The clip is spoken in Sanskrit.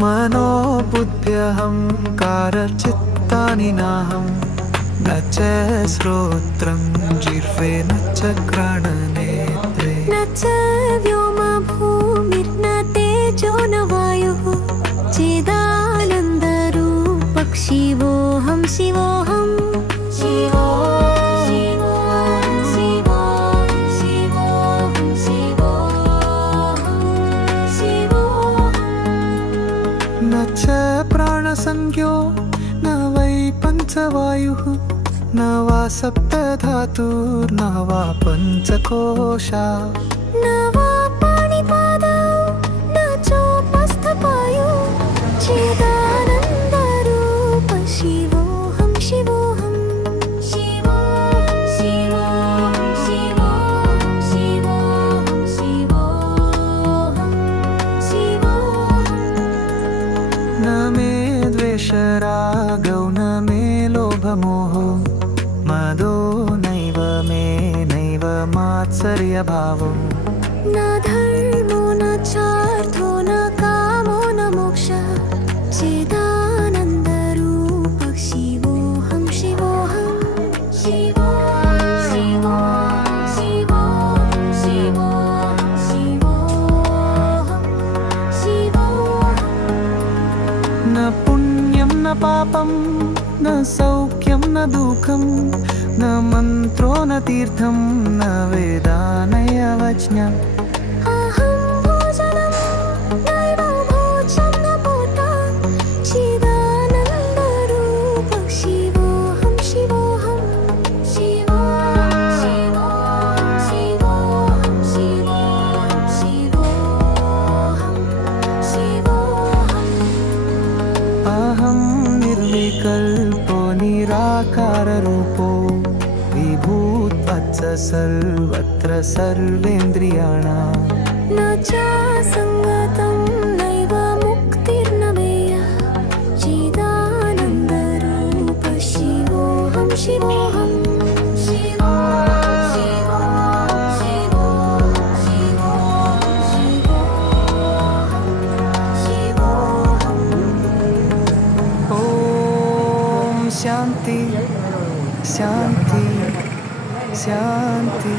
मनोबुद्ध्यहंकारचित्तानि नाहं न च श्रोत्रं जिह्वे न च घ्राणनेत्रे न च व्योमभूमिर्न तेजो न वायुः चिदानन्दरूपः शिवोऽहं शिवोऽहं न च प्राणसंज्ञो न वै पञ्चवायुः न वा सप्तधातुर्न वा पञ्चकोशा न वा पाणिपादौ न चोपस्थपायु चिदानन्दरूपः शिवोऽहं शिवोऽहं न मे द्वेषरागौ न मे लोभमोहो मदो नैव मे नैव मात्सर्यभावो न धर्मो न चार्थो न कामो न मोक्षः चिदानन्दरूपः शिवोऽहं शिवोऽहं न पुण्यं न पापं न सौख्यं न दुःखं न मन्त्रो न तीर्थं न वेदा नैवज्ञम् अहं भोजनं नैव भोज्यं न भूता चिदानन्दरूपः शिवोऽहं शिवोऽहं अहं निर्विकल्पो निराकाररूपो विभूतवत्स सर्वत्र सर्वेन्द्रियाणां न च संगतं नैव मुक्तिर्न मेया चिदानन्दरूपः शिवोऽहं शिवोऽहं शान्ति शान्ति शान्ति